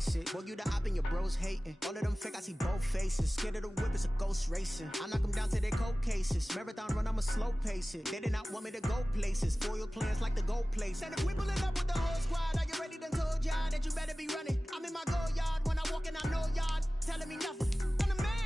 face it. Boy, you the op and your bros hating. All of them fake, I see both faces. Scared of the whip, it's a ghost racing. I knock them down to their cold cases. Marathon run, I'ma slow pace it. They did not want me to go places. Foil plans like the gold place. And if we pulling up with the whole squad, are you ready? Done told y'all that you better be running. I'm in my go yard. When I walk in, I know y'all telling me nothing. I'm the man.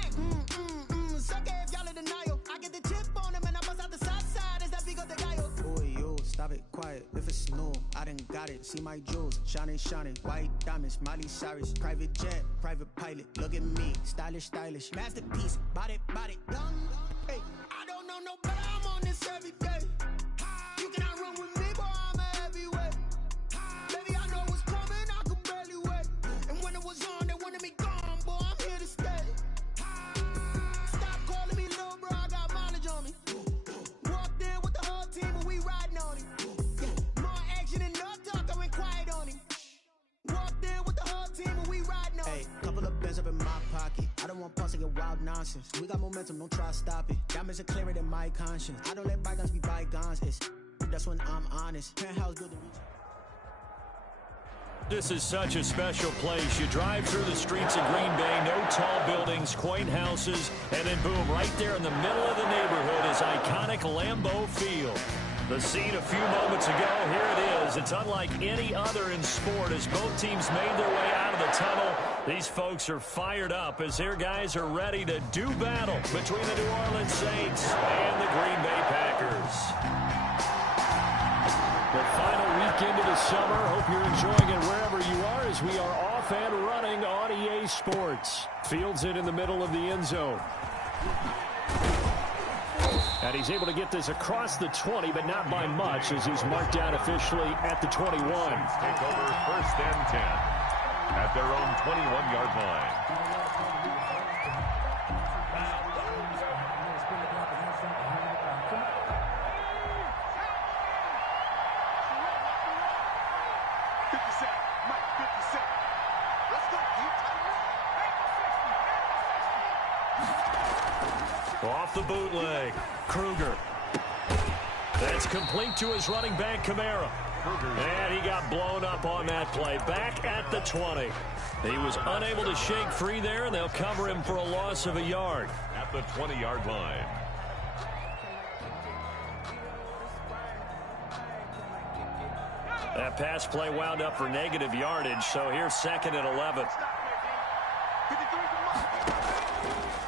Suck it if y'all in denial. I get the chip on them and I bust out the south side. Is that Vigo de Gallo? Boy, yo, stop it, quiet. If it's new, I done got it. See my jewels, shining, shining. White diamonds, Miley Cyrus. Private jet, private pilot. Look at me, stylish, stylish. Masterpiece, body, done. Hey, I don't know no better. I'm on this every day. You cannot run with me, boy, I'm a heavyweight. Baby, I know what's coming, I can barely wait. And when it was on, they wanted me gone, boy, I'm here to stay. Stop calling me little bro, I got mileage on me. Walked in with the whole team and we riding on him. Yeah, more action and no talk, I went quiet on him. Walked in with the whole team and we riding on him. Hey, couple of bands up in my pocket. I don't want pause to get wild nonsense. We got momentum, don't try to stop it. Diamonds are clearer than my conscience. I don't let bygones be bygones. That's when I'm honest. Penthouse build the reach. This is such a special place. You drive through the streets of Green Bay, no tall buildings, quaint houses, and then boom, right there in the middle of the neighborhood is iconic Lambeau Field. The scene a few moments ago, here it is. It's unlike any other in sport as both teams made their way out of the tunnel. These folks are fired up as their guys are ready to do battle between the New Orleans Saints and the Green Bay Packers. The final weekend of the summer. Hope you're enjoying it wherever you are as we are off and running on EA Sports. Fields it in the middle of the end zone. And he's able to get this across the 20, but not by much as he's marked out officially at the 21. Take over 1st and 10 at their own 21-yard line. Off the bootleg, Kruger. That's complete to his running back, Kamara. And he got blown up on that play. Back at the 20. He was unable to shake free there, and they'll cover him for a loss of a yard. At the 20-yard line. That pass play wound up for negative yardage, so here's 2nd and 11.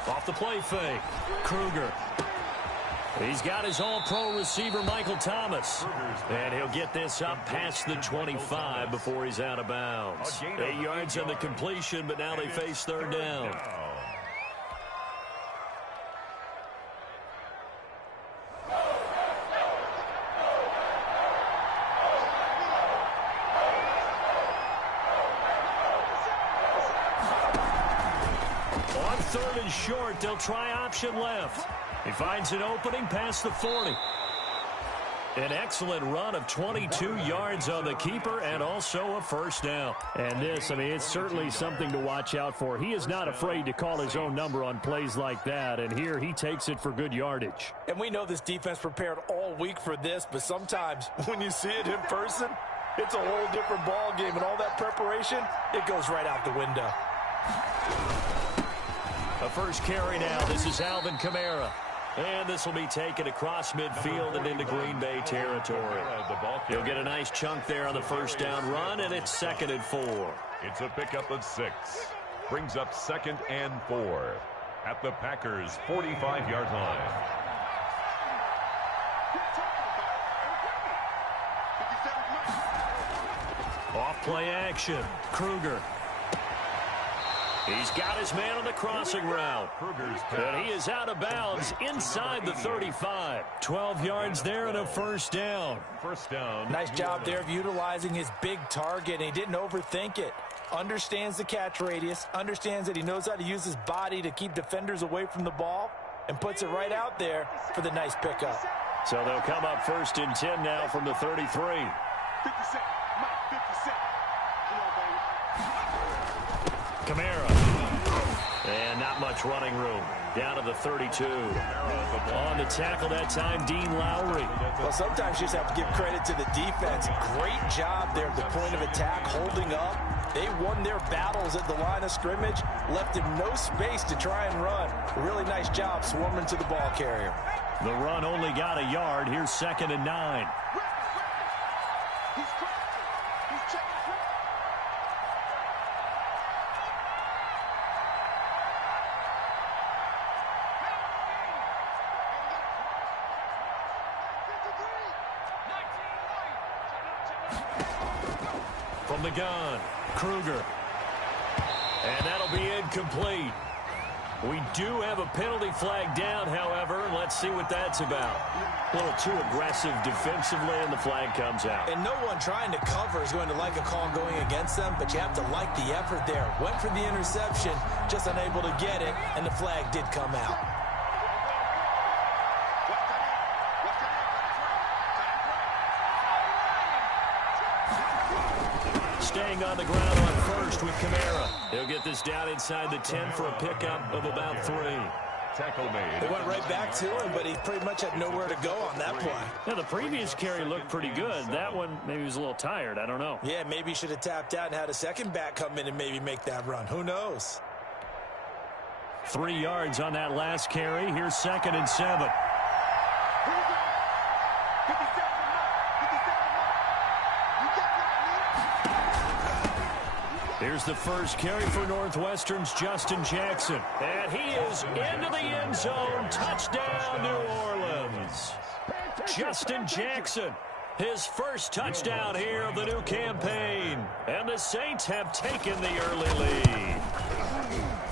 Off the play fake, Kruger. He's got his all-pro receiver, Michael Thomas. And he'll get this up past the 25 before he's out of bounds. 8 yards on the completion, but now they face 3rd down. On 3rd and short, they'll try option left. He finds an opening past the 40. An excellent run of 22 yards on the keeper and also a 1st down. And this, I mean, it's certainly something to watch out for. He is not afraid to call his own number on plays like that, and here he takes it for good yardage. And we know this defense prepared all week for this, but sometimes when you see it in person, it's a whole different ball game, and all that preparation, it goes right out the window. A first carry now. This is Alvin Kamara. And this will be taken across midfield and into Green Bay territory. He'll get a nice chunk there on the 1st down run, and it's 2nd and 4. It's a pickup of 6. Brings up 2nd and 4 at the Packers' 45-yard line. Off play action. Kruger. He's got his man on the crossing route. And he is out of bounds inside the 35. 12 yards there and a 1st down. 1st down. Nice job there of utilizing his big target, and he didn't overthink it. Understands the catch radius, understands that he knows how to use his body to keep defenders away from the ball, and puts it right out there for the nice pickup. So they'll come up 1st and 10 now from the 33. 50 Cent, Mike 50 Cent. Kamara. And not much running room. Down to the 32. On the tackle that time, Dean Lowry. Well, sometimes you just have to give credit to the defense. Great job there at the point of attack, holding up. They won their battles at the line of scrimmage, left him no space to try and run. Really nice job swarming to the ball carrier. The run only got a yard. Here's 2nd and 9. From the gun, Kruger. And that'll be incomplete. We do have a penalty flag down, however. Let's see what that's about. A little too aggressive defensively, and the flag comes out. And no one trying to cover is going to like a call going against them, but you have to like the effort there. Went for the interception, just unable to get it, and the flag did come out. Staying on the ground on first with Kamara. He'll get this down inside the 10 for a pickup of about 3. Tackle made. They went right back to him, but he pretty much had nowhere to go on that play. Yeah, the previous carry looked pretty good. That one, maybe he was a little tired. I don't know. Yeah, maybe he should have tapped out and had a second back come in and maybe make that run. Who knows? 3 yards on that last carry. Here's 2nd and 7. Here's the first carry for Northwestern's Justin Jackson. And he is into the end zone. Touchdown, New Orleans. Justin Jackson, his first touchdown here of the new campaign. And the Saints have taken the early lead.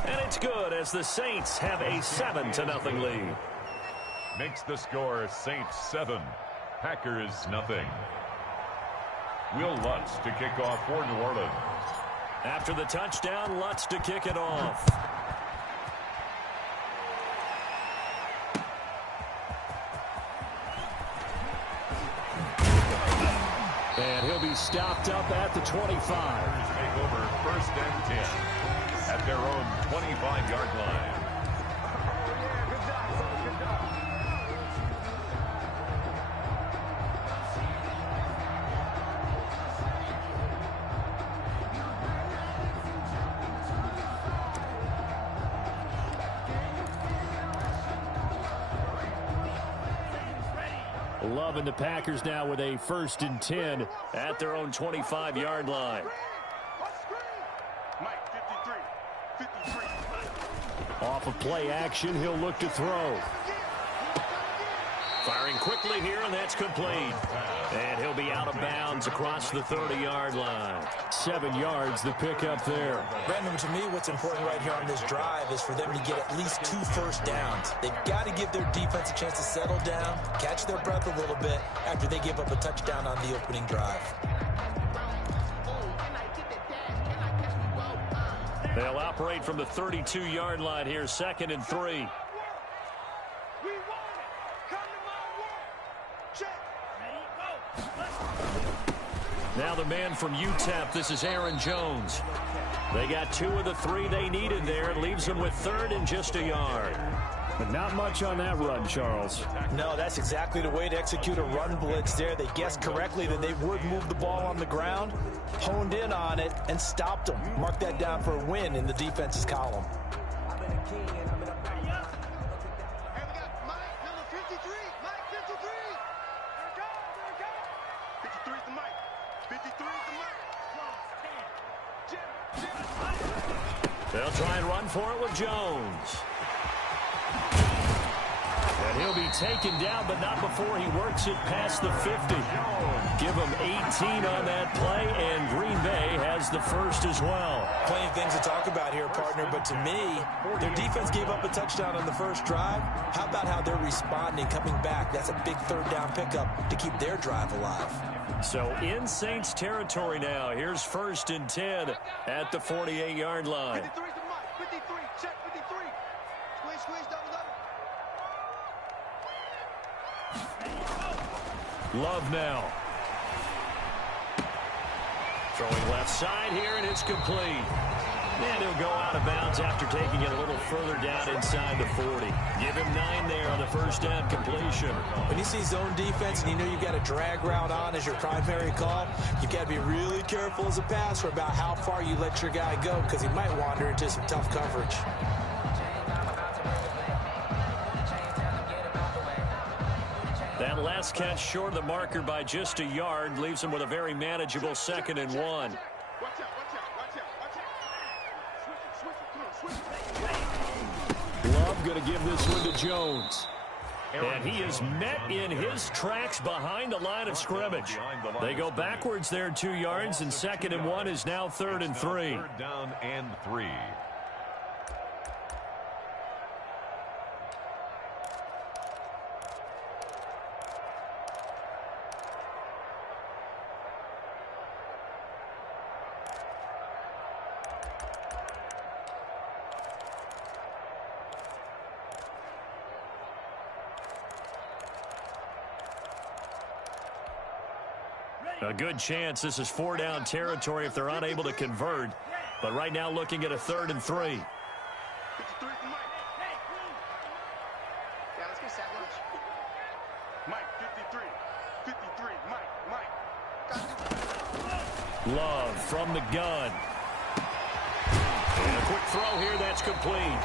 And it's good as the Saints have a 7-0 lead. Makes the score Saints 7, Packers 0. Will Lutz to kick off for New Orleans. After the touchdown, Lutz to kick it off. And he'll be stopped up at the 25. Take over 1st and 10 at their own 25-yard line. Loving the Packers now with a 1st and 10 at their own 25-yard line. Off of play action, he'll look to throw. Firing quickly here, and that's complete. And he'll be out of bounds across the 30-yard line. 7 yards, the pickup there. Brandon, to me, what's important right here on this drive is for them to get at least 2 first downs. They've got to give their defense a chance to settle down, catch their breath a little bit after they give up a touchdown on the opening drive. They'll operate from the 32-yard line here, 2nd and 3. Now the man from UTEP, this is Aaron Jones. They got 2 of the 3 they needed there. Leaves them with 3rd and just a yard. But not much on that run, Charles. No, that's exactly the way to execute a run blitz there. They guessed correctly that they would move the ball on the ground, honed in on it, and stopped them. Mark that down for a win in the defense's column. They'll try and run for it with Jones. And he'll be taken down, but not before he works it past the 50. Give him 18 on that play, and Green Bay has the first as well. Plenty of things to talk about here, partner, but to me, their defense gave up a touchdown on the first drive. How about how they're responding, coming back? That's a big 3rd down pickup to keep their drive alive. So in Saints territory now. Here's 1st and 10 at the 48-yard line. 53, check 53. Squeeze, double. Love now. Throwing left side here, and it's complete. And he'll go out of bounds after taking it a little further down inside the 40. Give him 9 there on the first down completion. When you see zone defense and you know you've got a drag route on as your primary call, you've got to be really careful as a passer about how far you let your guy go because he might wander into some tough coverage. That last catch short of the marker by just a yard leaves him with a very manageable 2nd and 1. Love going to give this one to Jones. And he is met in his tracks behind the line of scrimmage. They go backwards there 2 yards, and 2nd and 1 is now 3rd and 3. 3rd down and 3. A good chance this is 4-down territory if they're unable to convert. But right now looking at a 3rd and 3. 53 for Mike. Yeah, let's get sack lunch. Mike, 53. 53. Mike. Love from the gun. And a quick throw here that's complete.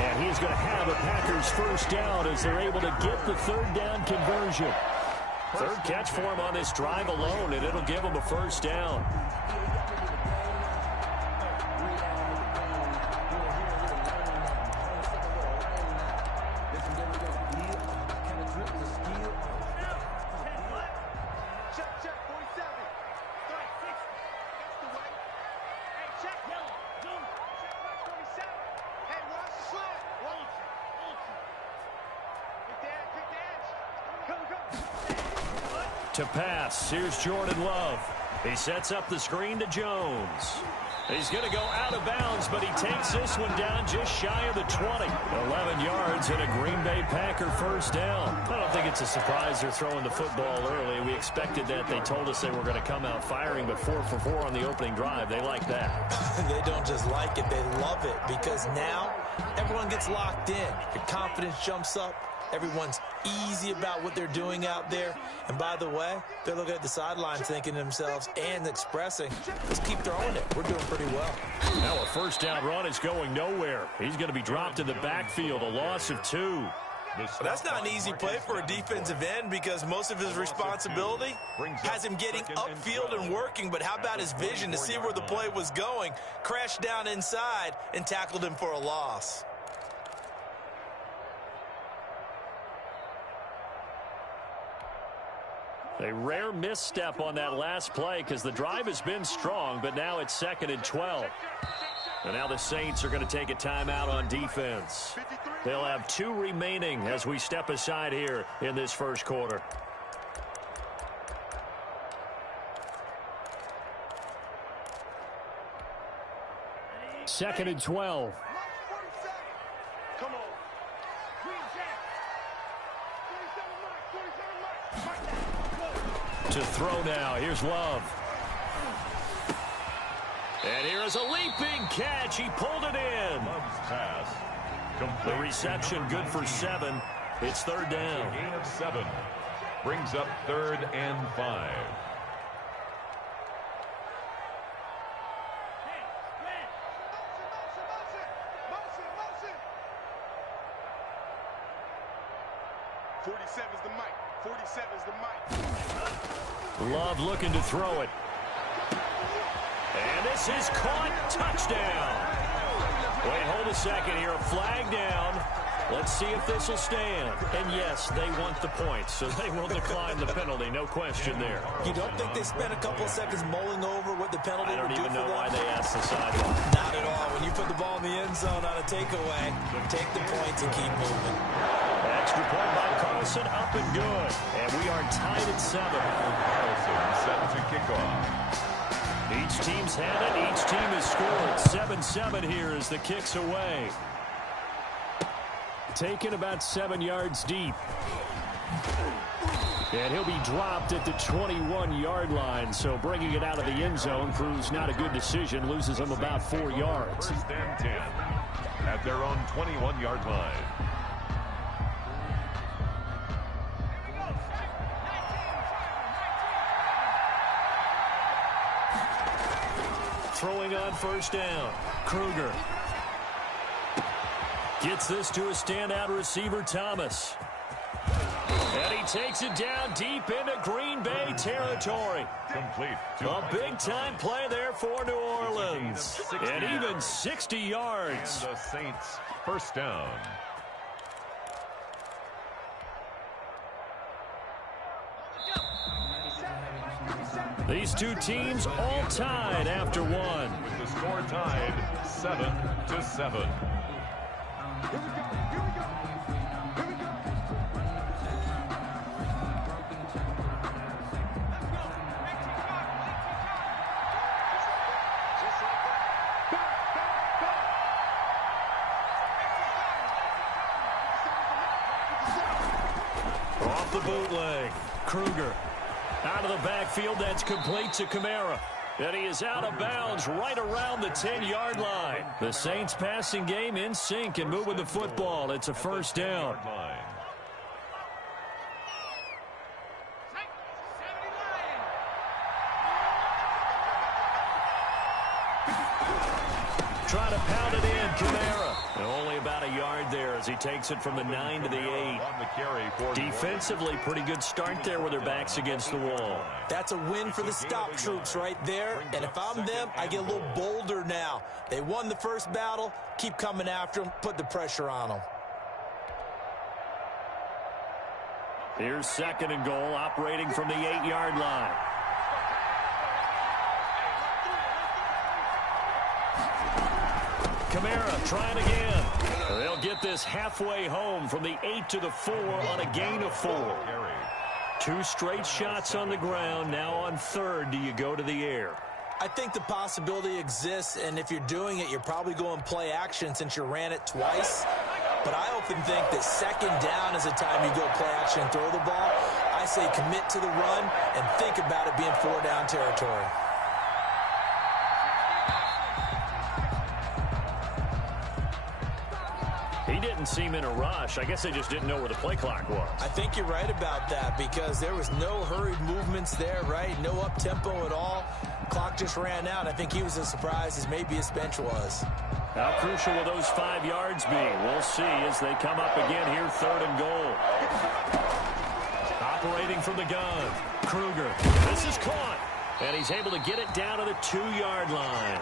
And he's going to have a Packers first down as they're able to get the 3rd down conversion. 3rd catch for him on this drive alone, and it'll give him a first down. To pass, here's Jordan Love. He sets up the screen to Jones. He's going to go out of bounds, but he takes this one down just shy of the 20. 11 yards and a Green Bay Packer first down. I don't think it's a surprise they're throwing the football early. We expected that. They told us they were going to come out firing, but 4 for 4 on the opening drive. They like that. They don't just like it, they love it, because now everyone gets locked in. Your confidence jumps up. Everyone's easy about what they're doing out there. And by the way, they're looking at the sidelines thinking to themselves and expressing, let's keep throwing it. We're doing pretty well. Now a first down run is going nowhere. He's going to be dropped in the backfield, a loss of 2. That's not an easy play for a defensive end because most of his responsibility has him getting upfield and working. But how about his vision to see where the play was going, crashed down inside, and tackled him for a loss. A rare misstep on that last play because the drive has been strong, but now it's 2nd and 12. And now the Saints are going to take a timeout on defense. They'll have 2 remaining as we step aside here in this first quarter. Second and 12. Come on. To throw now. Here's Love. And here is a leaping catch. He pulled it in. Love's pass. The reception good for 7. It's 3rd down. Gain of 7. Brings up 3rd and 5. Love looking to throw it. And this is caught. Touchdown. Wait, hold a second here. A flag down. Let's see if this will stand. And yes, they want the points, so they will decline the penalty. No question there. You don't think they spent a couple of seconds mulling over what the penalty would do for them? I don't even know why they asked the sideline. Not at all. When you put the ball in the end zone on a takeaway, take the points and keep moving. Extra point by Carlson, up and good. And we are tied at 7. Carlson set to kick off. Each team's had it. Each team has scored. 7-7 here as the kick's away. Taken about 7 yards deep. And he'll be dropped at the 21-yard line. So bringing it out of the end zone proves not a good decision. Loses them about 4 yards. First and 10 at their own 21-yard line. Throwing on first down. Kruger gets this to a standout receiver, Thomas. And he takes it down deep into Green Bay territory. Complete. A big-time play there for New Orleans. And even 60 yards. And the Saints first down. These two teams all tied after one. With the score tied 7-7. Off the bootleg. Kruger. Out of the backfield, that's complete to Kamara. And he is out of bounds right around the 10-yard line. The Saints passing game in sync and moving the football. It's a first down. Trying to pound it in, Kamara. And only about a yard there as he takes it from the 9 to the 8. Defensively, pretty good start there with their backs against the wall. That's a win for the stop troops right there. And if I'm them, I get a little bolder now. They won the first battle. Keep coming after them. Put the pressure on them. Here's second and goal, operating from the 8-yard line. Kamara trying again. They'll get this halfway home from the 8 to the 4 on a gain of 4. 2 straight shots on the ground. Now on third, do you go to the air? I think the possibility exists, and if you're doing it, you're probably going play action since you ran it twice. But I often think that second down is the time you go play action and throw the ball. I say commit to the run and think about it being 4-down territory. He didn't seem in a rush. I guess they just didn't know where the play clock was. I think you're right about that because there was no hurried movements there, right? No up-tempo at all. Clock just ran out. I think he was as surprised as maybe his bench was. How crucial will those 5 yards be? We'll see as they come up again here, third and goal. Operating from the gun, Kruger. This is caught. And he's able to get it down to the 2-yard line.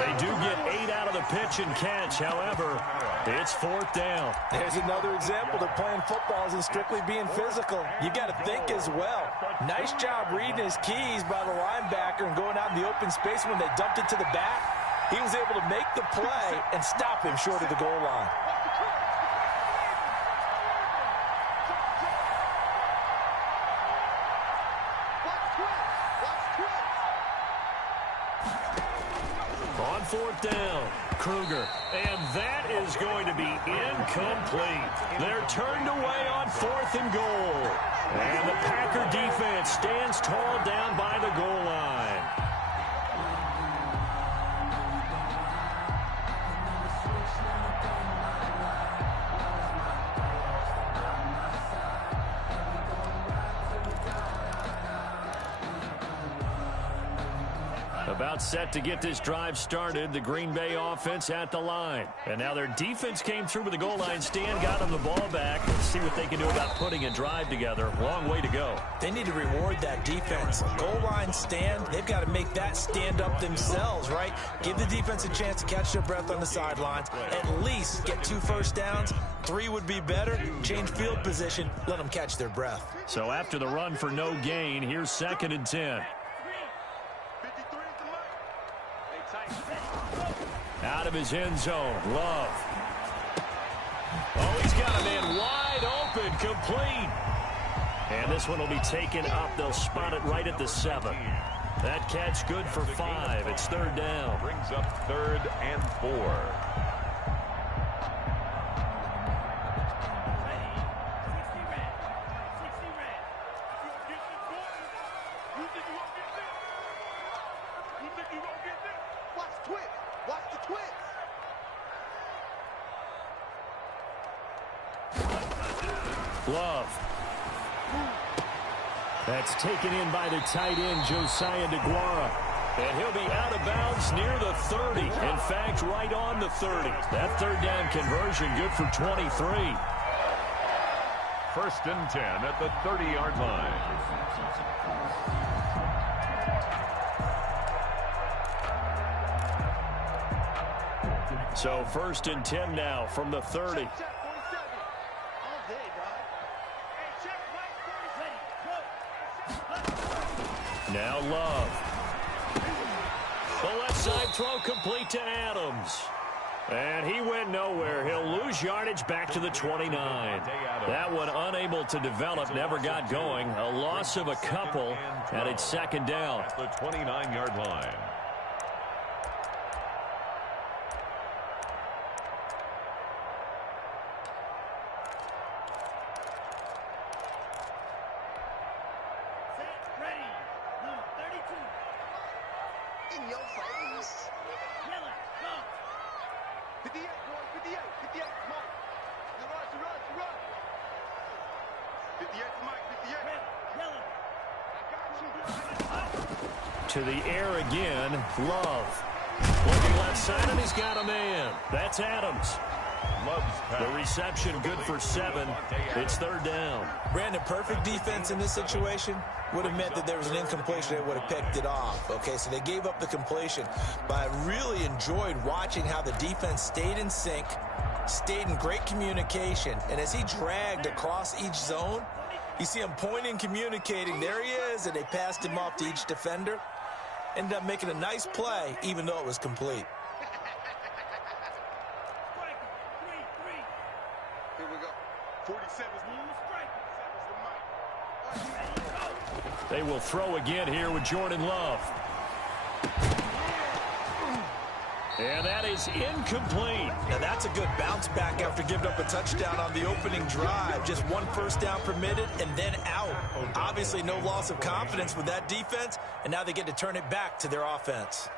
They do get 8 out of the pitch and catch. However, it's fourth down. There's another example that playing football isn't strictly being physical. You got to think as well. Nice job reading his keys by the linebacker and going out in the open space when they dumped it to the back. He was able to make the play and stop him short of the goal line. On fourth down, Kruger. And that is going to be incomplete. They're turned away on fourth and goal. And the Packer defense stands tall down by the goal line. About set to get this drive started. The Green Bay offense at the line. And now their defense came through with the goal line stand, got them the ball back. Let's see what they can do about putting a drive together. Long way to go. They need to reward that defense. Goal line stand, they've got to make that stand up themselves, right? Give the defense a chance to catch their breath on the sidelines. At least get 2 first downs. 3 would be better. Change field position. Let them catch their breath. So after the run for no gain, here's second and 10. Out of his end zone, Love. Oh, he's got a man wide open, complete. And this one will be taken up. They'll spot it right at the 7. That catch good for 5. It's third down. Brings up 3rd and 4. You think you gonna get this? Watch the twist. Watch the twist. Love. That's taken in by the tight end, Josiah DeGuara. And he'll be out of bounds near the 30. In fact, right on the 30. That third down conversion good for 23. First and 10 at the 30-yard line. So first and 10 now from the 30. Now Love. The left side throw complete to Adams. And he went nowhere. He'll lose yardage back to the 29. That one unable to develop, never got going. A loss of a couple, and it's second down. At the 29-yard line. In your face. 58, boy, 58, 58, come on. You run. 58 to Mike, 58. I got you. To the air again, Love. Looking left side, and he's got a man. That's Adams. The reception good for 7. It's third down. Brandon, perfect defense in this situation would have meant that there was an incompletion. They would have picked it off. Okay, so they gave up the completion. But I really enjoyed watching how the defense stayed in sync, stayed in great communication. And as he dragged across each zone, you see him pointing, communicating. There he is, and they passed him off to each defender. Ended up making a nice play, even though it was complete. Here we go. 47's the Mike. They will throw again here with Jordan Love. And that is incomplete. Now that's a good bounce back after giving up a touchdown on the opening drive. Just one first down permitted and then out. Obviously no loss of confidence with that defense, and now they get to turn it back to their offense.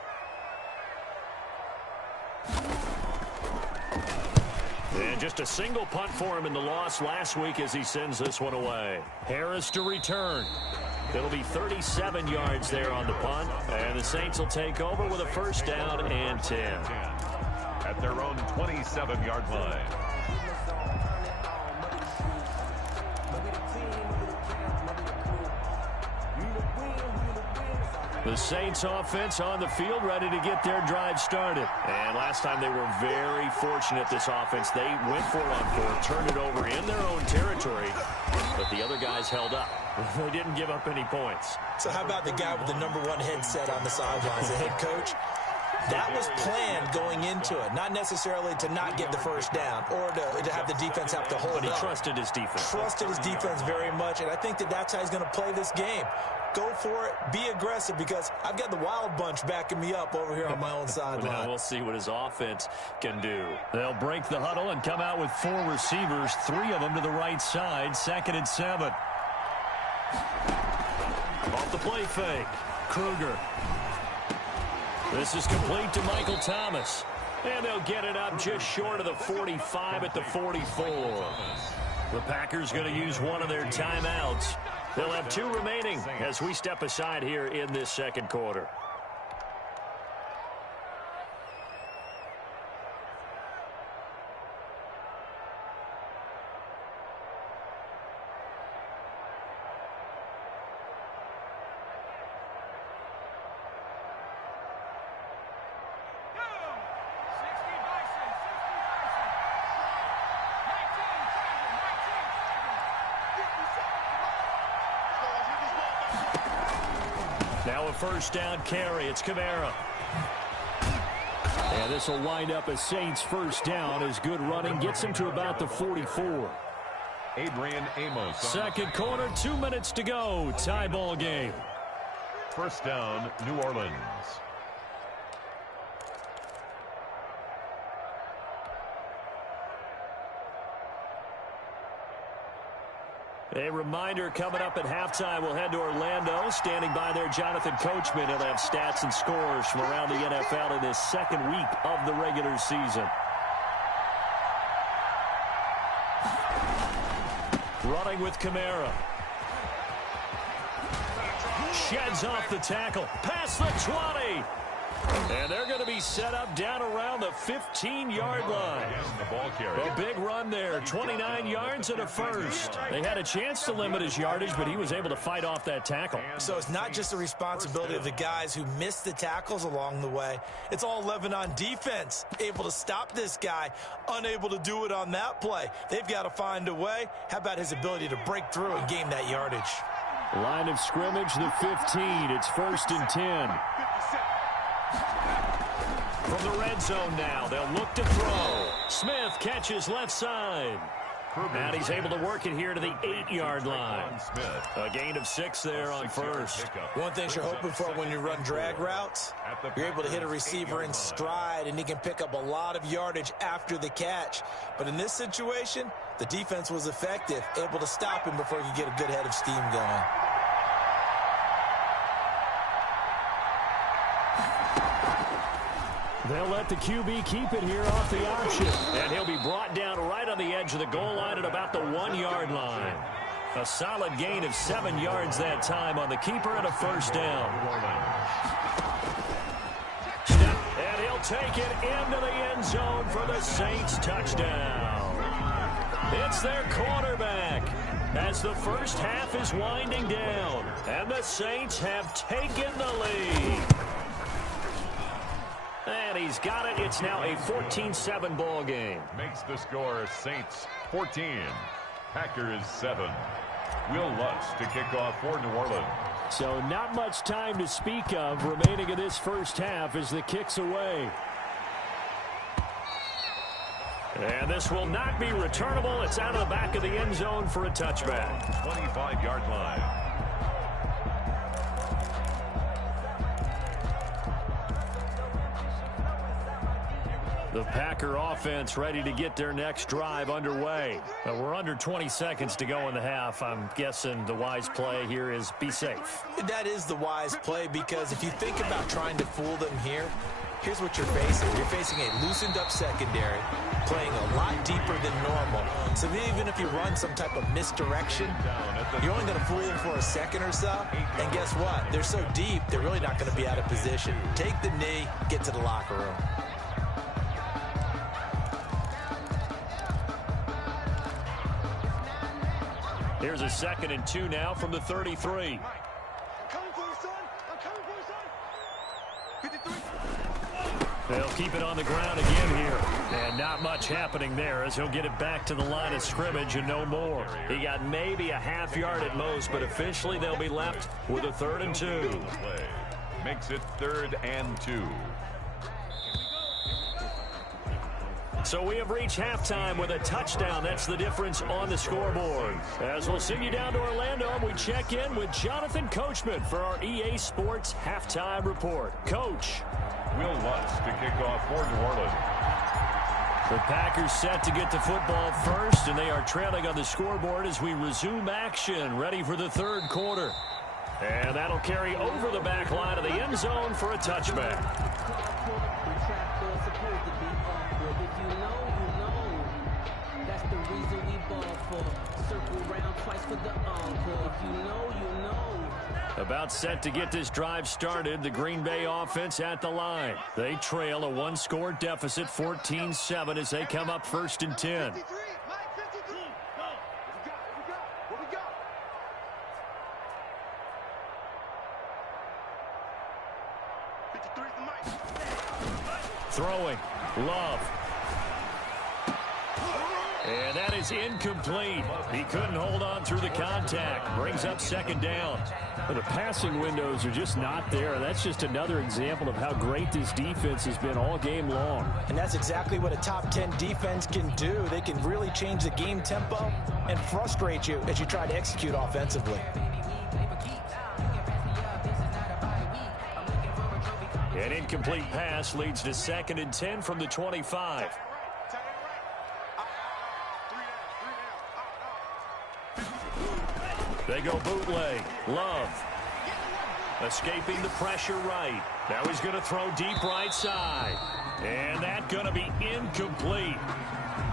And just a single punt for him in the loss last week as he sends this one away. Harris to return. It'll be 37 yards there on the punt, and the Saints will take over with a first down and 10. At their own 27-yard line. The Saints offense on the field, ready to get their drive started. And last time they were very fortunate, this offense. They went for it on 4, turned it over in their own territory, but the other guys held up. They didn't give up any points. So how about the guy with the #1 headset on the sidelines, the head coach? That was planned going into it, not necessarily to not get the first down or to have the defense have to hold But he up. trusted his defense. Trusted his defense very much, and I think that that's how he's going to play this game. Go for it, be aggressive, because I've got the wild bunch backing me up over here on my own sideline. Now we'll see what his offense can do. They'll break the huddle and come out with 4 receivers, 3 of them to the right side, 2nd and 7. Off the play fake, Kruger. This is complete to Michael Thomas. And they'll get it up just short of the 45 at the 44. The Packers going to use one of their timeouts. They'll have 2 remaining as we step aside here in this second quarter. Now a first down carry. It's Kamara. And this will wind up a Saints first down as good running gets him to about the 44. Adrian Amos. Second quarter, 2 minutes to go. Tie ball game. First down, New Orleans. A reminder coming up at halftime, we'll head to Orlando. Standing by there, Jonathan Coachman. He'll have stats and scores from around the NFL in this second week of the regular season. Running with Kamara. Sheds off the tackle. Past the 20. And they're going to be set up down around the 15-yard line. A big run there. 29 yards and a first. They had a chance to limit his yardage, but he was able to fight off that tackle. So it's not just the responsibility of the guys who missed the tackles along the way. It's all 11 on defense. Able to stop this guy. Unable to do it on that play. They've got to find a way. How about his ability to break through and gain that yardage? Line of scrimmage, the 15. It's 1st and 10. From the red zone now, they'll look to throw. Smith catches left side. And he's able to work it here to the 8-yard line. A gain of 6 there on first. One thing you're hoping for when you run drag routes, you're able to hit a receiver in stride, and he can pick up a lot of yardage after the catch. But in this situation, the defense was effective, able to stop him before he could get a good head of steam going. They'll let the QB keep it here off the option. And he'll be brought down right on the edge of the goal line at about the 1-yard line. A solid gain of 7 yards that time on the keeper and a first down. And he'll take it into the end zone for the Saints touchdown. It's their quarterback as the first half is winding down. And the Saints have taken the lead. And he's got it. It's now a 14-7 ball game. Makes the score Saints 14, Packers 7. Will Lutz to kick off for New Orleans. So not much time to speak of remaining in this first half as the kick's away. And this will not be returnable. It's out of the back of the end zone for a touchback. 25-yard line. The Packer offense ready to get their next drive underway. We're under 20 seconds to go in the half. I'm guessing the wise play here is be safe. That is the wise play, because if you think about trying to fool them here, here's what you're facing. You're facing a loosened up secondary, playing a lot deeper than normal. So even if you run some type of misdirection, you're only going to fool them for a second or so. And guess what? They're so deep, they're really not going to be out of position. Take the knee, get to the locker room. Here's a 2nd and 2 now from the 33. They'll keep it on the ground again here. And not much happening there as he'll get it back to the line of scrimmage and no more. He got maybe a half yard at most, but officially they'll be left with a 3rd and 2. Makes it 3rd and 2. So we have reached halftime with a touchdown. That's the difference on the scoreboard. As we'll send you down to Orlando, and we check in with Jonathan Coachman for our EA Sports Halftime Report. Coach. Will Lutz to kick off for New Orleans. The Packers set to get the football first, and they are trailing on the scoreboard as we resume action, ready for the 3rd quarter. And that'll carry over the back line of the end zone for a touchback. About set to get this drive started. The Green Bay offense at the line. They trail a 1-score deficit, 14-7, as they come up 1st and 10. Throwing. Love. And that is incomplete. He couldn't hold on through the contact. Brings up 2nd down. The passing windows are just not there. That's just another example of how great this defense has been all game long. And that's exactly what a top 10 defense can do. They can really change the game tempo and frustrate you as you try to execute offensively. An incomplete pass leads to 2nd and 10 from the 25. They go bootleg. Love. Escaping the pressure right. Now he's going to throw deep right side. And that's going to be incomplete.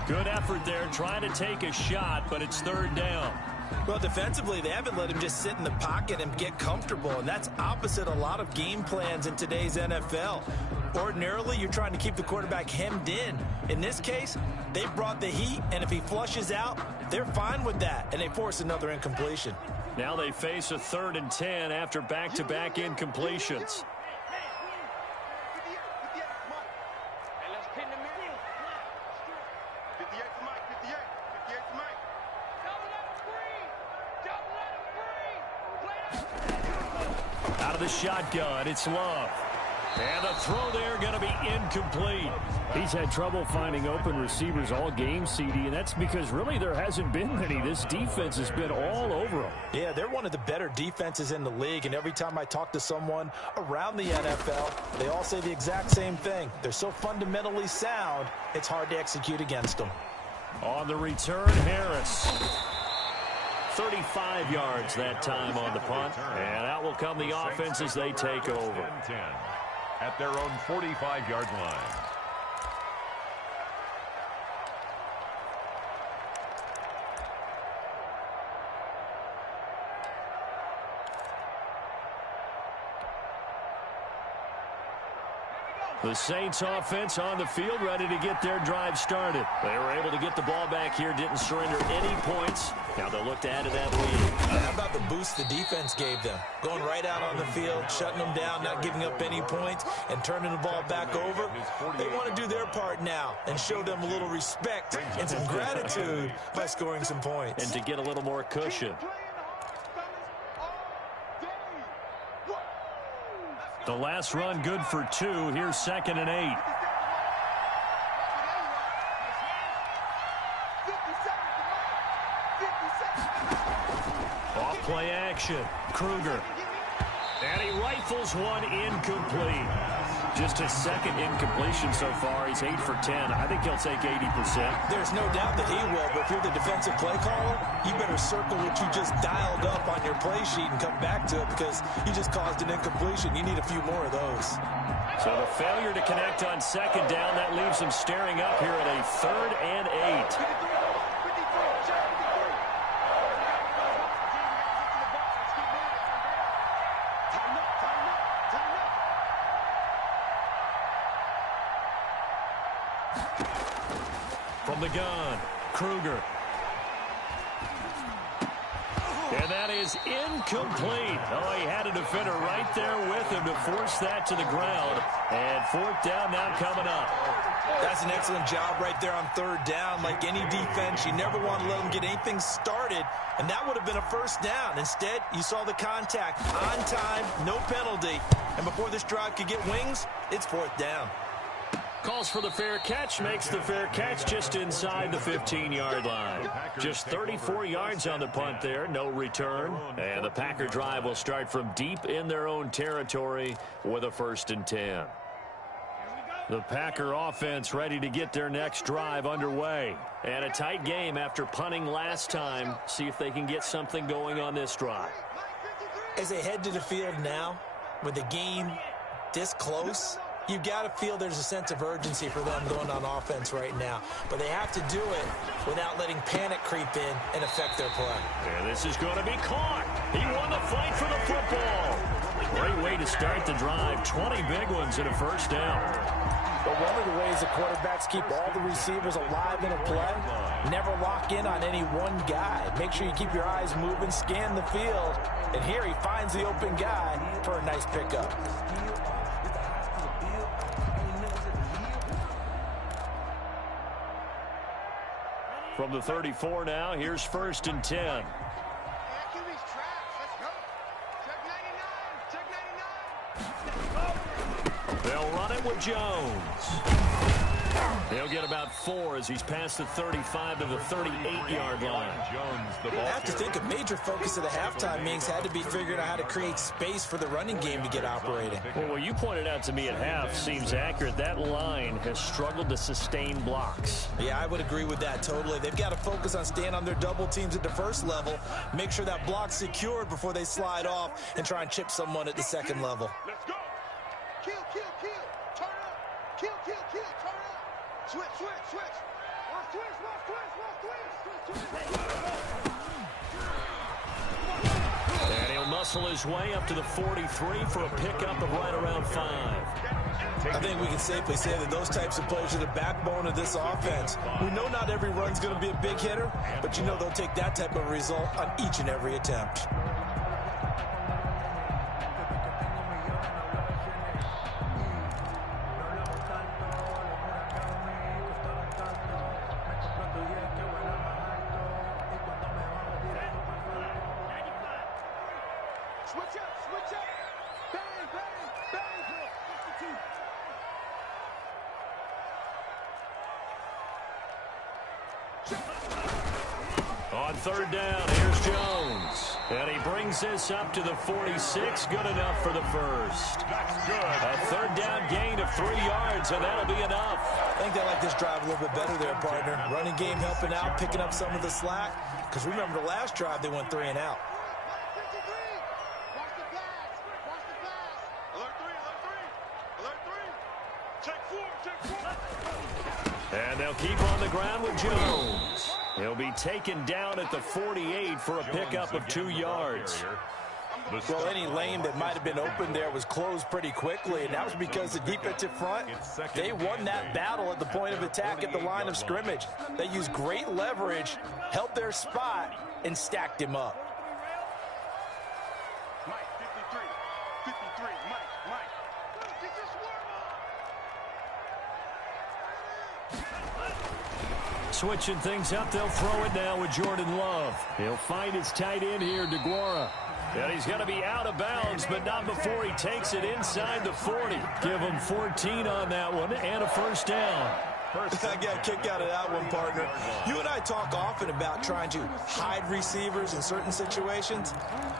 Good effort there trying to take a shot, but it's third down. Well, defensively, they haven't let him just sit in the pocket and get comfortable, and that's opposite a lot of game plans in today's NFL. Ordinarily, you're trying to keep the quarterback hemmed in. In this case, they brought the heat, and if he flushes out, they're fine with that, and they force another incompletion. Now they face a 3rd and 10 after back-to-back incompletions. Out of the shotgun, it's Love. And the throw there going to be incomplete. He's had trouble finding open receivers all game, CD, and that's because really there hasn't been many. This defense has been all over them. Yeah, they're one of the better defenses in the league, and every time I talk to someone around the NFL, they all say the exact same thing. They're so fundamentally sound, it's hard to execute against them. On the return, Harris. 35 yards that time on the punt, and out will come the offense as they take over. 10 at their own 45-yard line. The Saints offense on the field, ready to get their drive started. They were able to get the ball back here, didn't surrender any points. Now they'll look to add to that lead. How about the boost the defense gave them? Going right out on the field, shutting them down, not giving up any points, and turning the ball back over. They want to do their part now and show them a little respect and some gratitude by scoring some points. And to get a little more cushion. The last run good for 2. Here's 2nd and 8. Off play action. Kruger. And he rifles one incomplete. Just his 2nd incompletion so far. He's 8 for 10. I think he'll take 80%. There's no doubt that he will, but if you're the defensive play caller, you better circle what you just dialed up on your play sheet and come back to it because you just caused an incompletion. You need a few more of those. So the failure to connect on 2nd down, that leaves him staring up here at a 3rd and 8. From the gun, Kruger. And that is incomplete. Oh, he had a defender right there with him to force that to the ground. And 4th down now coming up. That's an excellent job right there on 3rd down. Like any defense, you never want to let them get anything started. And that would have been a 1st down. Instead, you saw the contact. On time, no penalty. And before this drive could get wings, it's 4th down. Calls for the fair catch, makes the fair catch just inside the 15-yard line. Just 34 yards on the punt there, no return. And the Packer drive will start from deep in their own territory with a 1st and 10. The Packer offense ready to get their next drive underway. And a tight game after punting last time. See if they can get something going on this drive. As they head to the field now, with the game this close, you've got to feel there's a sense of urgency for them going on offense right now. But they have to do it without letting panic creep in and affect their play. And this is going to be caught. He won the fight for the football. Great way to start the drive. 20 big ones and a 1st down. But one of the ways the quarterbacks keep all the receivers alive in a play, never lock in on any one guy. Make sure you keep your eyes moving, scan the field. And here he finds the open guy for a nice pickup. From the 34 now, here's 1st and 10. They'll run it with Jones. He'll get about 4 as he's past the 35 to the 38-yard line. I have to think a major focus of the halftime meetings had to be figuring out how to create space for the running game to get operating. Well, what you pointed out to me at half seems accurate. That line has struggled to sustain blocks. Yeah, I would agree with that totally. They've got to focus on staying on their double teams at the first level, make sure that block's secured before they slide off and try and chip someone at the second level. Let's go. Kill, kill, kill. Turn up. Kill, kill, kill. Turn up. Switch, switch, switch. Watch twist, watch twist, watch twist. And he'll muscle his way up to the 43 for a pickup of right around 5. I think we can safely say that those types of plays are the backbone of this offense. We know not every run's going to be a big hitter, but you know they'll take that type of result on each and every attempt. Switch up, switch up. Bang, bang, bang. 52. On third down, here's Jones. And he brings this up to the 46. Good enough for the first. A third down gain of 3 yards, and that'll be enough. I think they like this drive a little bit better there, partner. Running game helping out, picking up some of the slack. Because remember the last drive, they went 3 and out. And they'll keep on the ground with Jones. He'll be taken down at the 48 for a pickup of 2 yards. Well, any lane that might have been open there was closed pretty quickly, and that was because the defensive front, they won that battle at the point of attack at the line of scrimmage. They used great leverage, held their spot, and stacked him up. Mike, 53. 53. Mike. Get this worm. Switching things up, they'll throw it now with Jordan Love. He'll find his tight end here, DeGuara. And he's going to be out of bounds, but not before he takes it inside the 40. Give him 14 on that one and a first down. I got a kick out of that one, partner. You and I talk often about trying to hide receivers in certain situations,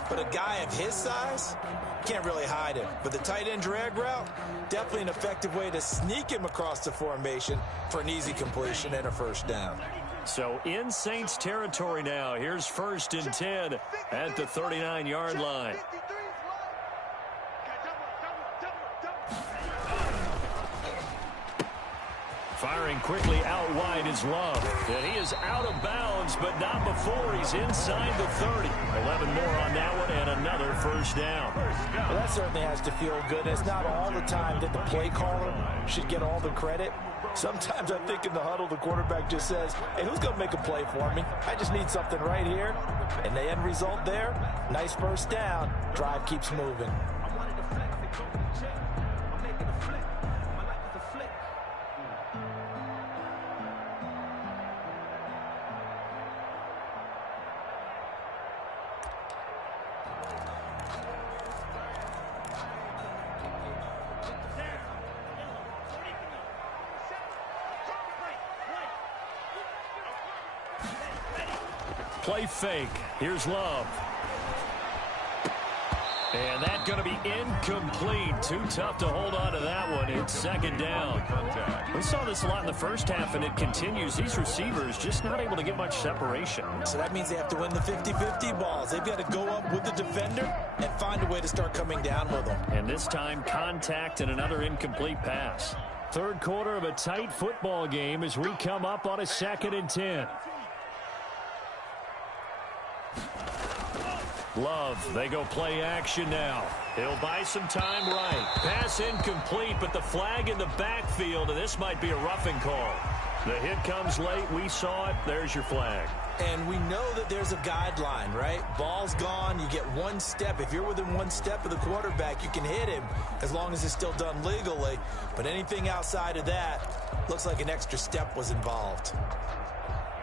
but a guy of his size can't really hide him. But the tight end drag route, definitely an effective way to sneak him across the formation for an easy completion and a first down. So in Saints territory now. Here's 1st and 10 at the 39-yard line. Firing quickly out wide is Love. And he is out of bounds, but not before he's inside the 30. 11 more on that one and another first down. Well, that certainly has to feel good. It's not all the time that the play caller should get all the credit. Sometimes I think in the huddle, the quarterback just says, hey, who's going to make a play for me? I just need something right here. And the end result there, nice first down. Drive keeps moving. Play fake. Here's Love. And that's going to be incomplete. Too tough to hold on to that one. It's 2nd down. We saw this a lot in the first half, and it continues. These receivers just not able to get much separation. So that means they have to win the 50-50 balls. They've got to go up with the defender and find a way to start coming down with them. And this time, contact and another incomplete pass. Third quarter of a tight football game as we come up on a 2nd and 10. Love, they go play action now. He'll buy some time right. Pass incomplete, but the flag in the backfield, and this might be a roughing call. The hit comes late. We saw it. There's your flag. And we know that there's a guideline, right? Ball's gone. You get 1 step. If you're within 1 step of the quarterback, you can hit him as long as it's still done legally. But anything outside of that, looks like an extra step was involved.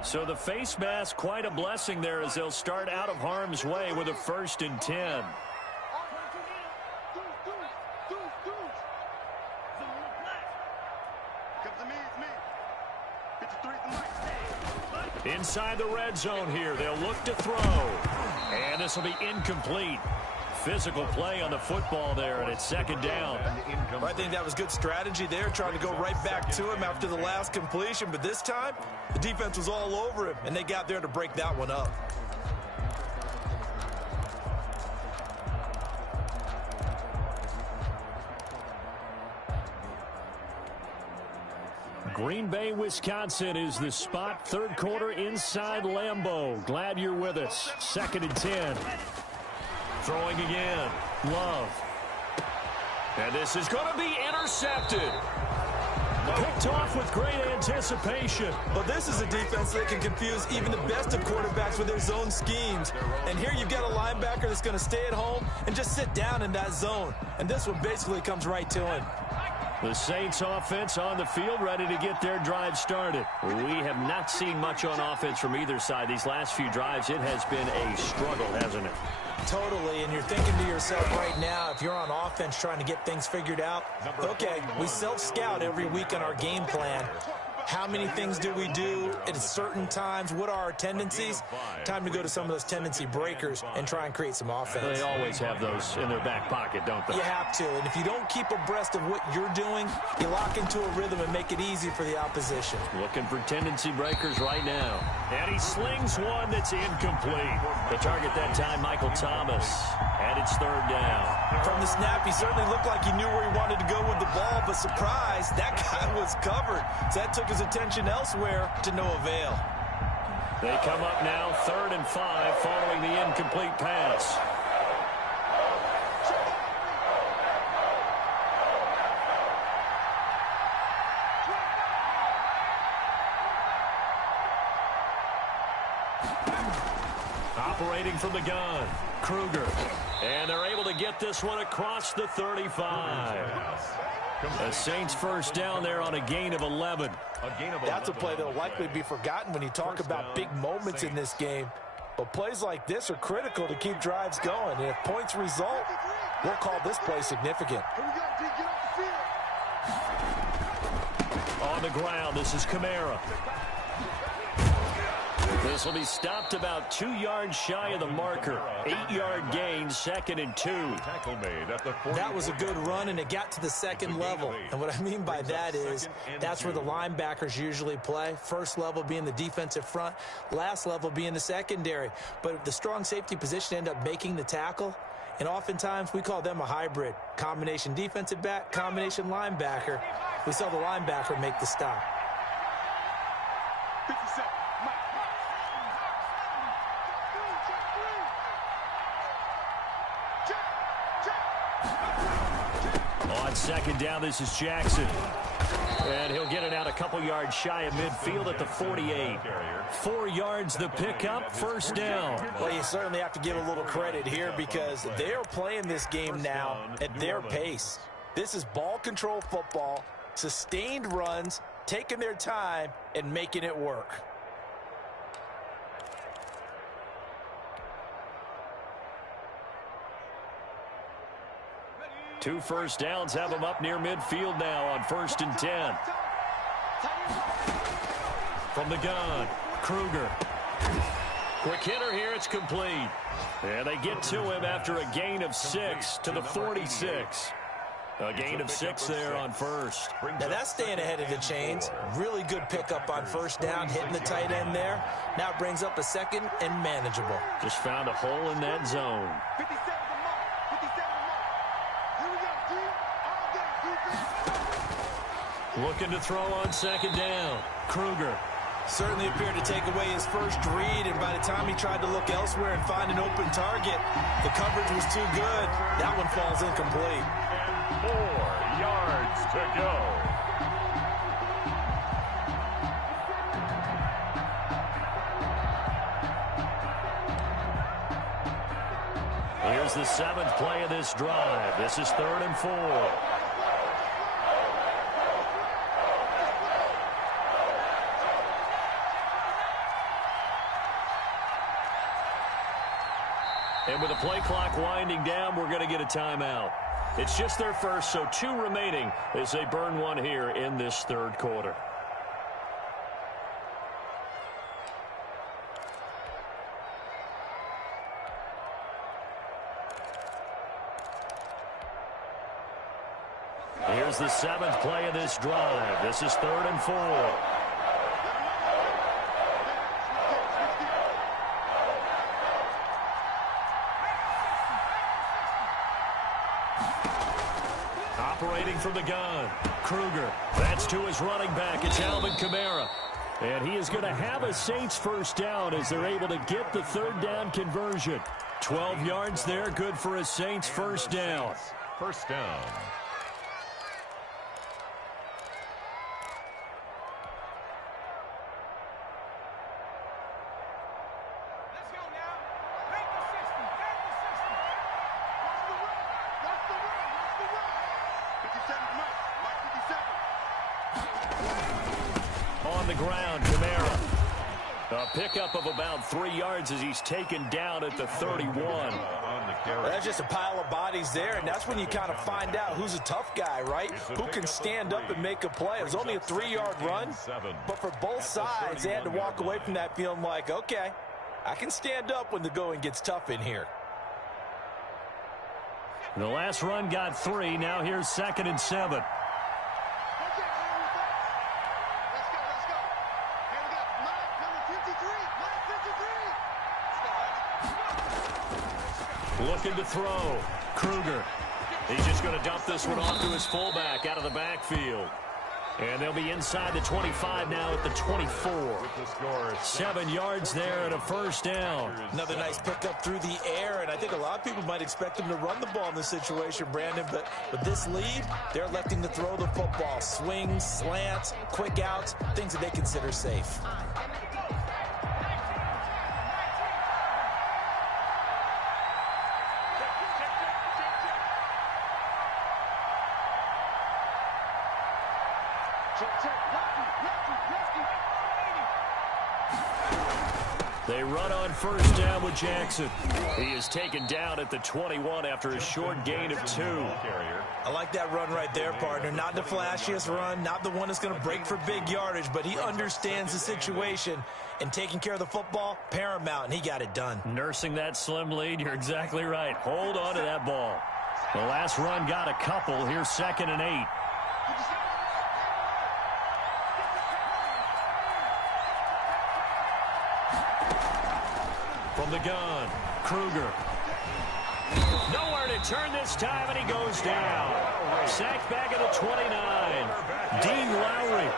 So the face mask, quite a blessing there as they'll start out of harm's way with a 1st and 10. Come to me, it's me. Inside the red zone here, they'll look to throw. And this will be incomplete. Physical play on the football there, and it's second down. I think that was good strategy there, trying to go right back to him after the last completion. But this time, the defense was all over him, and they got there to break that one up. Green Bay, Wisconsin is the spot. Third quarter inside Lambeau. Glad you're with us. 2nd and 10. Throwing again. Love. And this is going to be intercepted. Picked off with great anticipation. But this is a defense that can confuse even the best of quarterbacks with their zone schemes. And here you've got a linebacker that's going to stay at home and just sit down in that zone. And this one basically comes right to him. The Saints offense on the field, ready to get their drive started. We have not seen much on offense from either side. These last few drives, it has been a struggle, hasn't it? Totally, and you're thinking to yourself right now, if you're on offense trying to get things figured out, okay, we self-scout every week on our game plan. How many things do we do at certain times? What are our tendencies? Time to go to some of those tendency breakers and try and create some offense. They always have those in their back pocket, don't they? You have to, and if you don't keep abreast of what you're doing, you lock into a rhythm and make it easy for the opposition. Looking for tendency breakers right now. And he slings one that's incomplete. The target that time, Michael Thomas. And it's third down. From the snap, he certainly looked like he knew where he wanted to go with the ball, but surprise, that guy was covered. So that took his attention elsewhere to no avail. They come up now 3rd and 5 following the incomplete pass. Operating from the gun, Kruger. And they're able to get this one across the 35. The Saints first down there on a gain of 11. That's a play that will likely be forgotten when you talk about big moments in this game. But plays like this are critical to keep drives going. And if points result, we'll call this play significant. On the ground, this is Kamara. This will be stopped about 2 yards shy of the marker. 8-yard gain, 2nd and 2. That was a good run, and it got to the second level. And what I mean by that is that's where the linebackers usually play. First level being the defensive front, last level being the secondary. But the strong safety position end up making the tackle. And oftentimes we call them a hybrid. Combination defensive back, combination linebacker. We saw the linebacker make the stop. 57. On second down, this is Jackson. And he'll get it out a couple yards shy of midfield at the 48. 4 yards the pickup, first down. Well, you certainly have to give a little credit here because they're playing this game now at their pace. This is ball control football, sustained runs, taking their time, and making it work. Two first downs have them up near midfield now on 1st and 10. From the gun, Kruger. Quick hitter here, it's complete. And they get to him after a gain of 6 to the 46. A gain of 6 there on first. Now that's staying ahead of the chains. Really good pickup on first down, hitting the tight end there. Now it brings up a second and manageable. Just found a hole in that zone. 57 to mark. 57 to mark. Here we go, D. All day, defense. Looking to throw on second down. Kruger. Certainly appeared to take away his first read, and by the time he tried to look elsewhere and find an open target, the coverage was too good. That one falls incomplete. 4 yards to go. Here's the 7th play of this drive. This is 3rd and 4. And with the play clock winding down, we're going to get a timeout. It's just their first, so 2 remaining as they burn one here in this 3rd quarter. Here's the 7th play of this drive. This is 3rd and 4. Operating from the gun, Kruger. That's to his running back. It's Alvin Kamara. And he is going to have a Saints first down as they're able to get the 3rd down conversion. 12 yards there, good for a Saints first down. First down. On the ground, Kamara. A pickup of about 3 yards as he's taken down at the 31. That's just a pile of bodies there, and that's when you kind of find out who's a tough guy, right? Who can stand up and make a play. It was only a 3-yard run, but for both sides, they had to walk away from that feeling like, okay, I can stand up when the going gets tough in here. The last run got 3. Now here's 2nd and 7. Looking to throw. Kruger. He's just going to dump this one off to his fullback out of the backfield. And they'll be inside the 25 now at the 24. 7 yards there and a first down. Another nice pickup through the air, and I think a lot of people might expect him to run the ball in this situation, Brandon, but with this lead, they're electing to throw the football. Swings, slants, quick outs, things that they consider safe. They run on first down with Jackson. He is taken down at the 21 after a short gain of 2. I like that run right there, partner. Not the flashiest run, not the one that's going to break for big yardage, but he understands the situation, and taking care of the football, paramount, and he got it done. Nursing that slim lead, you're exactly right. Hold on to that ball. The last run got a couple. Here's 2nd and 8. From the gun, Kruger. Nowhere to turn this time, and he goes down. Sacked back at the 29. Dean Lowry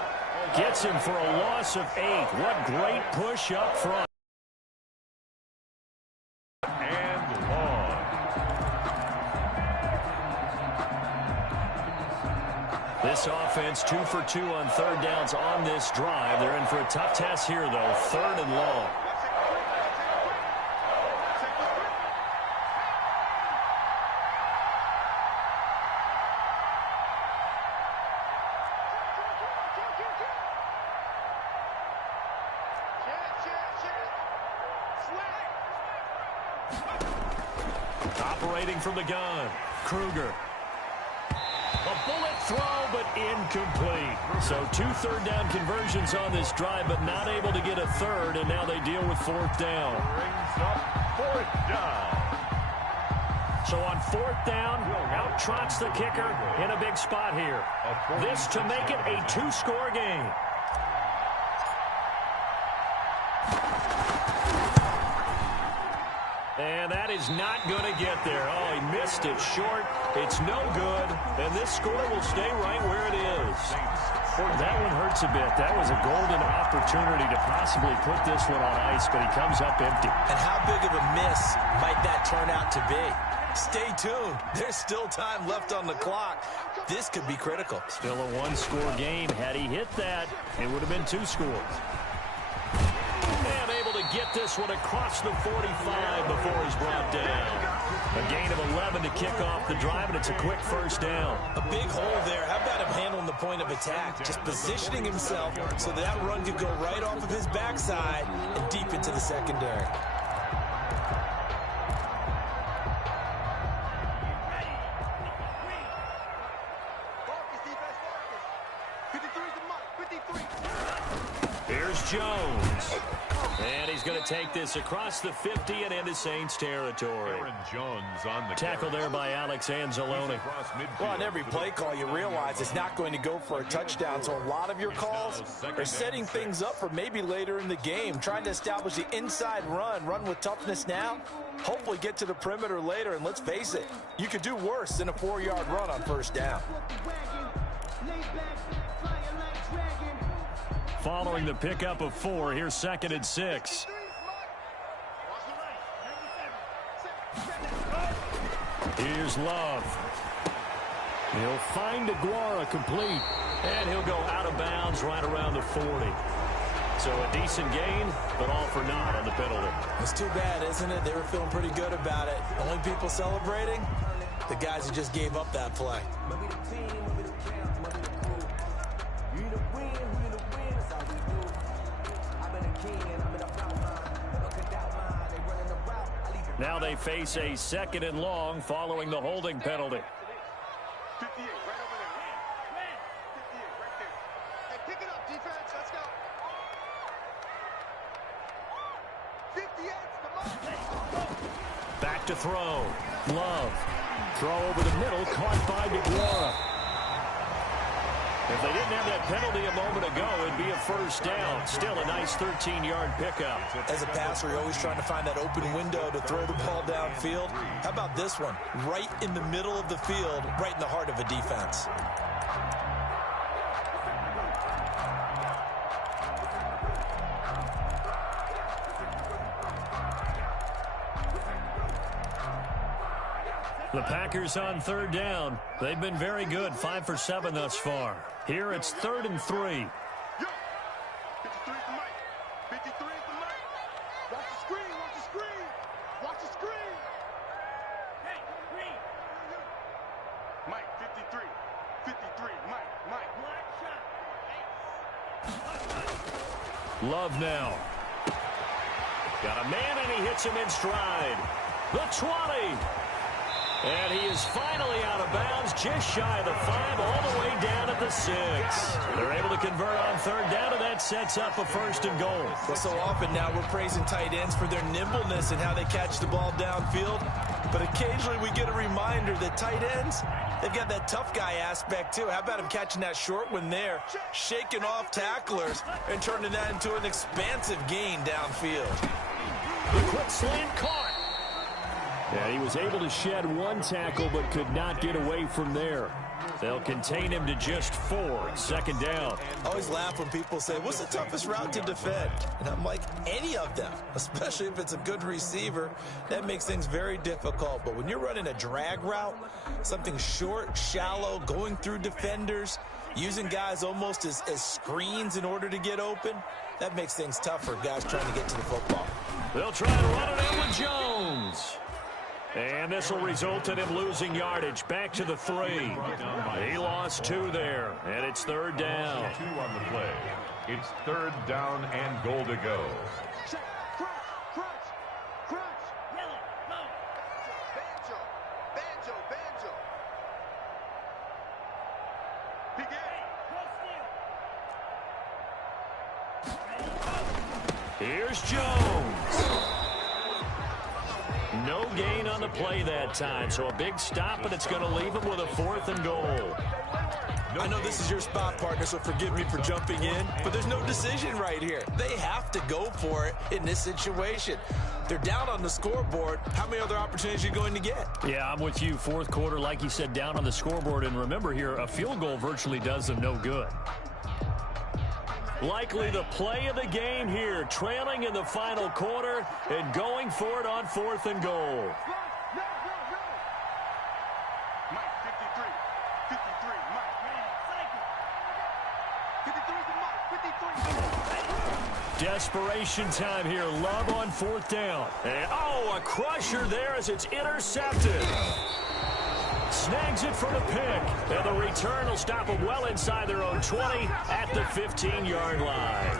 gets him for a loss of 8. What great push up front. And long. This offense 2 for 2 on 3rd downs on this drive. They're in for a tough test here, though. 3rd and long. Operating from the gun, Kruger. A bullet throw, but incomplete. So 2 3rd down conversions on this drive, but not able to get a 3rd, and now they deal with 4th down. Brings up 4th down. So on 4th down, out trots the kicker in a big spot here. This to make it a 2-score game. And that is not going to get there. Oh, he missed it short. It's no good. And this score will stay right where it is. That one hurts a bit. That was a golden opportunity to possibly put this one on ice, but he comes up empty. And how big of a miss might that turn out to be? Stay tuned. There's still time left on the clock. This could be critical. Still a 1-score game. Had he hit that, it would have been 2 scores. And able to get this one across the 45 before he's brought down. A gain of 11 to kick off the drive, and it's a quick first down. A big hole there. How about him handling the point of attack? Just positioning himself so that run could go right off of his backside and deep into the secondary. Here's Jones. And he's going to take this across the 50 and into Saints territory. Jones on the tackle there by Alex Anzalone. Well, on every play call, you realize it's not going to go for a touchdown, so a lot of your calls are setting things up for maybe later in the game, trying to establish the inside run with toughness now, hopefully get to the perimeter later, and let's face it, you could do worse than a 4-yard run on first down. Following the pickup of 4, here's 2nd and 6. Here's Love. He'll find Aguara complete. And he'll go out of bounds right around the 40. So a decent gain, but all for naught on the penalty. It's too bad, isn't it? They were feeling pretty good about it. Only people celebrating? The guys who just gave up that play. Now they face a 2nd and long following the holding penalty. 58, right over there. 58, right there. Hey, pick it up, defense. Let's go. 58, come on. Back to throw. Love. Throw over the middle, caught by Aguara. If they didn't have that penalty a moment ago, it'd be a first down. Still a nice 13-yard pickup. As a passer, you're always trying to find that open window to throw the ball downfield. How about this one? Right in the middle of the field, right in the heart of a defense. The Packers on 3rd down. They've been very good, 5 for 7 thus far. Here it's 3rd and 3. Yo, 53 is the mic. 53 is the mic. Watch the screen, watch the screen. Watch the screen. Hey, screen. Mike, 53. 53, Mike. Black shot. Love now. Got a man, and he hits him in stride. The 20. And he is finally out of bounds, just shy of the 5, all the way down at the 6. They're able to convert on 3rd down, and that sets up a 1st and goal. Well, so often now we're praising tight ends for their nimbleness and how they catch the ball downfield. But occasionally we get a reminder that tight ends, they've got that tough guy aspect too. How about him catching that short one there, shaking off tacklers, and turning that into an expansive gain downfield. The quick slant caught. Yeah, he was able to shed 1 tackle but could not get away from there. They'll contain him to just 4. 2nd down. I always laugh when people say, what's the toughest route to defend? And I'm like, any of them, especially if it's a good receiver. That makes things very difficult. But when you're running a drag route, something short, shallow, going through defenders, using guys almost as screens in order to get open, that makes things tough for guys trying to get to the football. They'll try to run it in with Jones. And this will result in him losing yardage. Back to the 3. He lost 2 there, and it's 3rd down. 2 on the play. It's 3rd down and goal to go. Check, crunch. Yellow, go. Banjo. Big A. Here's Jones. No gain on the play that time, so a big stop, and it's going to leave him with a 4th and goal. I know this is your spot, partner, so forgive me for jumping in, but there's no decision right here. They have to go for it in this situation. They're down on the scoreboard. How many other opportunities are you going to get? Yeah, I'm with you. 4th quarter, like you said, down on the scoreboard. And remember here, a field goal virtually does them no good. Likely the play of the game here, trailing in the final quarter and going for it on 4th and goal. Mike, 53. 53, Mike. 53 is the Mike. 53. Desperation time here. Love on 4th down. And, a crusher there as it's intercepted. snags it for the pick. And the return will stop them well inside their own 20 at the 15-yard line.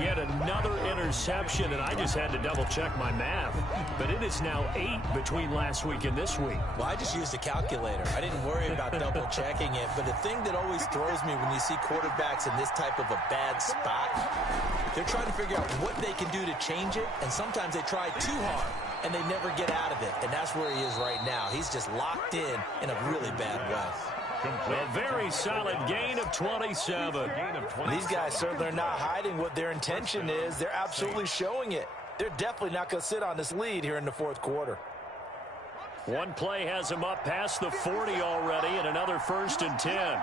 Yet another interception, and I just had to double-check my math. But it is now 8 between last week and this week. Well, I just used a calculator. I didn't worry about double-checking it. But the thing that always throws me when you see quarterbacks in this type of a bad spot, they're trying to figure out what they can do to change it, and sometimes they try too hard, and they never get out of it. And that's where he is right now. He's just locked in a really bad way. A very solid gain of 27. These guys certainly are not hiding what their intention is. They're absolutely showing it. They're definitely not going to sit on this lead here in the fourth quarter. One play has him up past the 40 already, and another 1st and 10.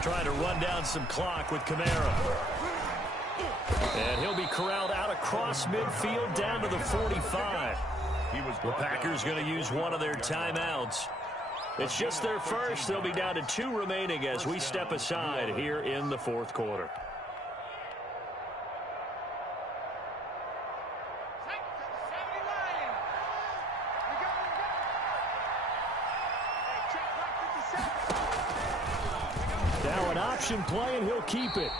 Trying to run down some clock with Kamara. And he'll be corralled out across midfield down to the 45. The Packers going to use one of their timeouts. It's just their first. They'll be down to 2 remaining as we step aside here in the fourth quarter. Now an option play, and he'll keep it.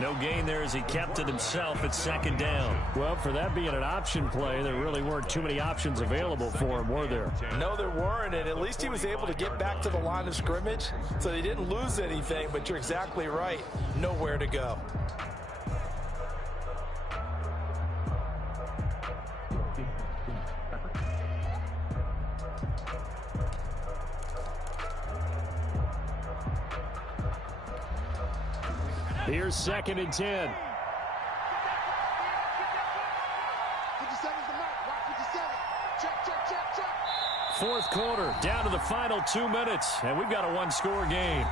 No gain there as he kept it himself at 2nd down. Well, for that being an option play, there really weren't too many options available for him, were there? No, there weren't, and at least he was able to get back to the line of scrimmage, so he didn't lose anything, but you're exactly right. Nowhere to go. Here's 2nd and 10. 57's the mark. Watch 57. Check. Fourth quarter, down to the final 2 minutes, and we've got a one-score game.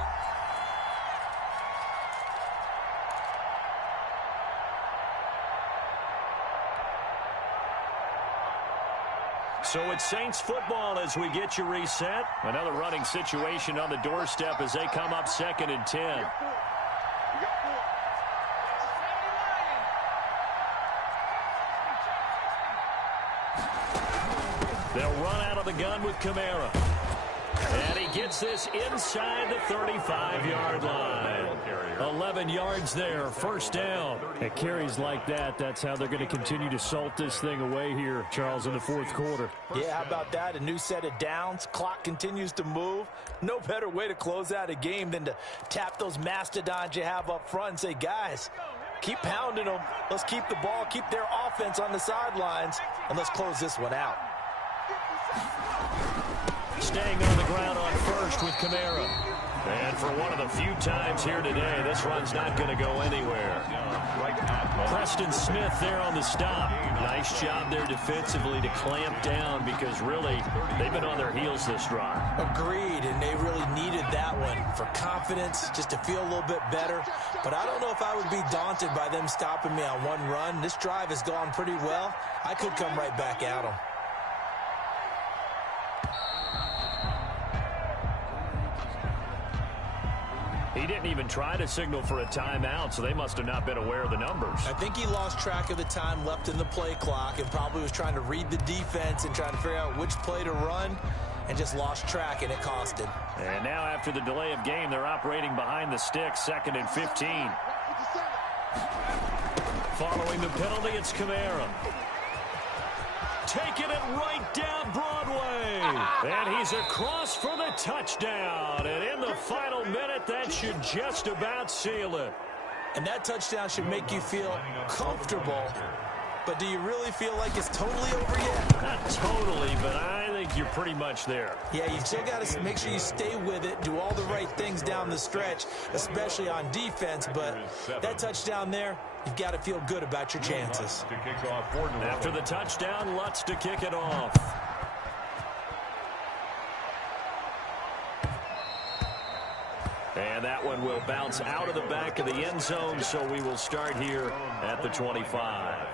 So it's Saints football as we get you reset. Another running situation on the doorstep as they come up 2nd and 10. They'll run out of the gun with Kamara. And he gets this inside the 35-yard line. 11 yards there, 1st down. At carries like that, that's how they're going to continue to salt this thing away here, Charles, in the fourth quarter. Yeah, how about that? A new set of downs. Clock continues to move. No better way to close out a game than to tap those mastodons you have up front and say, guys, keep pounding them. Let's keep the ball, keep their offense on the sidelines, and let's close this one out. Staying on the ground on 1st with Kamara. And for one of the few times here today, this run's not going to go anywhere. Preston Smith there on the stop. Nice job there defensively to clamp down because really they've been on their heels this drive. Agreed, and they really needed that one for confidence, just to feel a little bit better. But I don't know if I would be daunted by them stopping me on one run. This drive has gone pretty well. I could come right back at them. He didn't even try to signal for a timeout, so they must have not been aware of the numbers. I think he lost track of the time left in the play clock and probably was trying to read the defense and trying to figure out which play to run and just lost track, and it cost him. And now after the delay of game, they're operating behind the sticks, 2nd and 15. Following the penalty, it's Kamara. Taking it right down Broadway. And he's across for the touchdown. And in the final minute, that should just about seal it. And that touchdown should make you feel comfortable. But do you really feel like it's totally over yet? Not totally, but I think you're pretty much there. Yeah, you still got to make sure you stay with it, do all the right things down the stretch, especially on defense. But that touchdown there, you've got to feel good about your chances. After the touchdown, Lutz to kick it off. And that one will bounce out of the back of the end zone, so we will start here at the 25.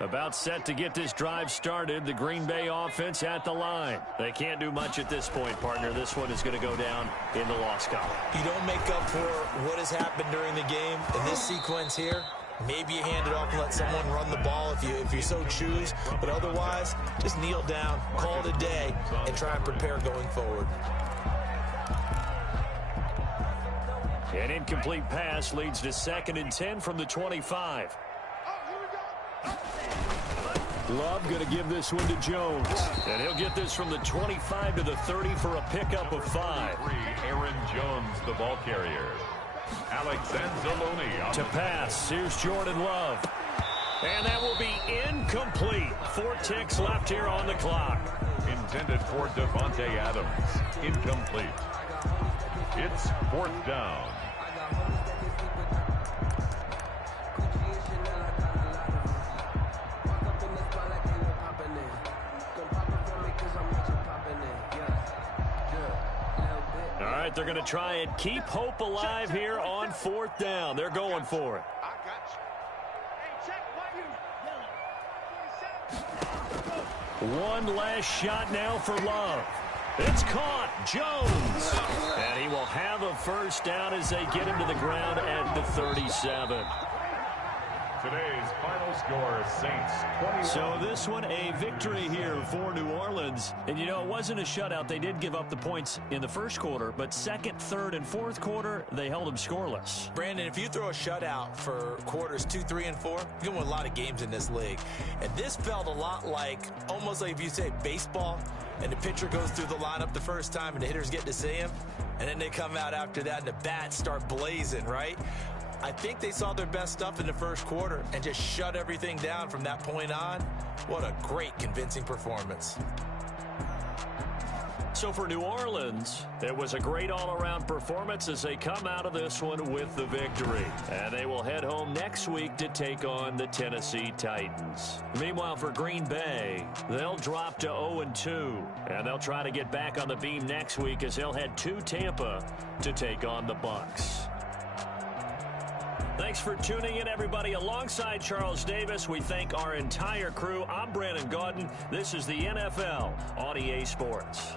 About set to get this drive started. The Green Bay offense at the line. They can't do much at this point, partner. This one is going to go down in the loss column. You don't make up for what has happened during the game in this sequence here. Maybe you hand it off and let someone run the ball if you so choose. But otherwise, just kneel down, call it a day, and try and prepare going forward. An incomplete pass leads to 2nd and 10 from the 25. Love going to give this one to Jones. And he'll get this from the 25 to the 30 for a pickup of 5. Aaron Jones, the ball carrier. Alex Anzalone to pass. Here's Jordan Love. And that will be incomplete. 4 ticks left here on the clock. Intended for Devontae Adams. Incomplete. It's 4th down. All right, they're going to try and keep hope alive here on 4th down. They're going for it. One last shot now for Love. It's caught. Jones. And he will have a first down as they get him to the ground at the 37. Today's final score, Saints 21. So this one, a victory here for New Orleans. And, you know, it wasn't a shutout. They did give up the points in the first quarter, but 2nd, 3rd, and 4th quarter, they held them scoreless. Brandon, if you throw a shutout for quarters 2, 3, and 4, you can win a lot of games in this league. And this felt a lot like, almost like if you say baseball, and the pitcher goes through the lineup the first time and the hitters get to see him, and then they come out after that and the bats start blazing, right? I think they saw their best stuff in the first quarter and just shut everything down from that point on. What a great, convincing performance. So for New Orleans, it was a great all-around performance as they come out of this one with the victory. And they will head home next week to take on the Tennessee Titans. Meanwhile, for Green Bay, they'll drop to 0-2. And they'll try to get back on the beam next week as they'll head to Tampa to take on the Bucs. Thanks for tuning in, everybody. Alongside Charles Davis, we thank our entire crew. I'm Brandon Gaudin. This is the NFL on EA Sports.